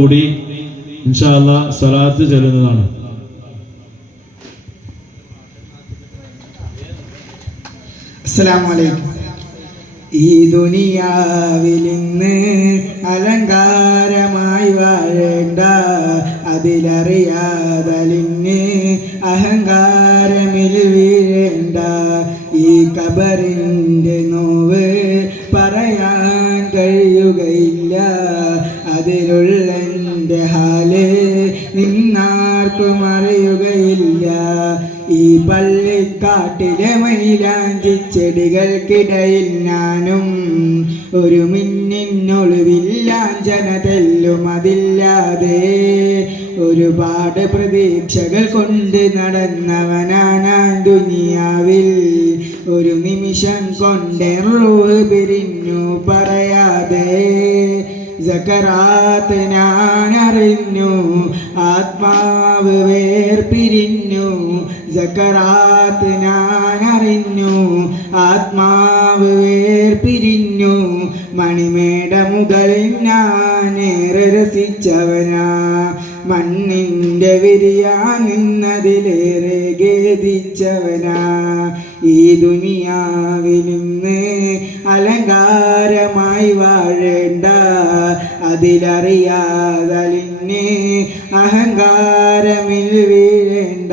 കൂടി ഇൻഷാല്ല സ്വലാത്ത് ചെല്ലുന്നതാണ്. ഈ ദുനിയാവിൽ അലങ്കാരമായി വാഴേണ്ട അതിലറിയാതലിന് അഹങ്കാരമിൽ വീഴേണ്ട ഈ കബറിന്റെ അതിലുള്ള എന്റെ ഹാൽ നിന്നാർക്കും അറിയുകയില്ല. ഈ പള്ളിക്കാട്ടിലെ മൈലാഞ്ചി ചെടികൾക്കിടയിൽ ഞാനും ഒരു മിന്നിന്നൊളിവില്ലാഞ്ചനതെല്ലും അതില്ലാതെ ഒരുപാട് പ്രതീക്ഷകൾ കൊണ്ട് നടന്നവനാനാൻ ദുനിയാവിൽ ഒരു നിമിഷം കൊണ്ടെറു പിരിഞ്ഞു പറയാതെ സക്കറാത്ത് ഞാൻ അറിഞ്ഞു ആത്മാവ് വേർപിരിഞ്ഞു. ഞാൻ അറിഞ്ഞു ആത്മാവ് വേർപിരിഞ്ഞു. മണിമേട മുകളിൽ ഞാൻ രസിച്ചവനാ. മണ്ണിന്റെ വിരിയാ നിന്നതിലേറെ ഖേദിച്ചവനാ. ഈ ദുനിയാവിൽ നിന്ന് അലങ്കാരമായി വാഴേണ്ട അതിലറിയാതലിന് അഹങ്കാരമിൽ വീഴേണ്ട.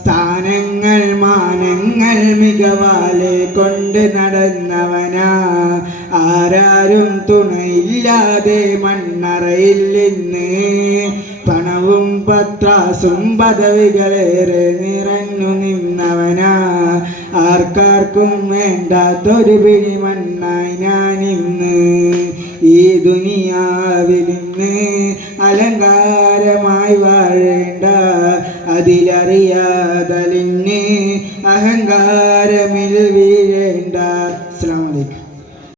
സ്ഥാനങ്ങൾ മാനങ്ങൾ മികവാലെ കൊണ്ട് നടന്നവനാ. ആരാരും തുണയില്ലാതെ മണ്ണറയിൽ നിന്ന് പണവും പത്രാസും പദവികളേറെ നിറഞ്ഞു നിന്നവനാ. ആർക്കാർക്കും വേണ്ടാത്തൊരു പിടി മണ്ണായി ഈ ഇന്ന് അലങ്കാരമായി വാഴേണ്ട. അതിലറിയാതലിന് അഹങ്കാരമിൽ